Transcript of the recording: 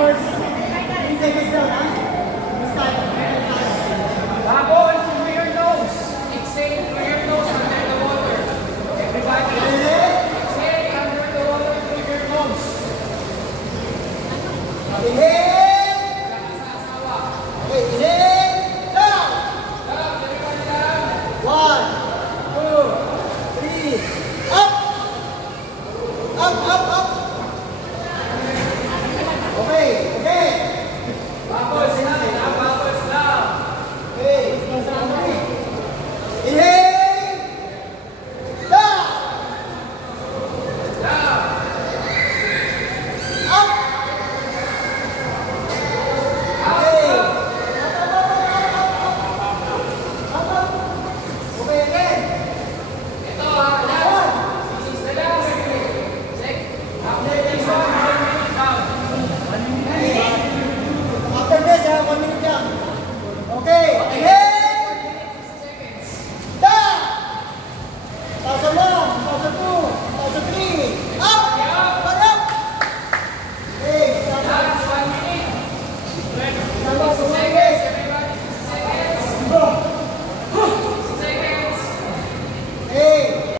first 3 seconds down, ha? Start. Bago and through your nose. Exhale through your nose under the water. Everybody. Exhale under the water through your nose. Inhale.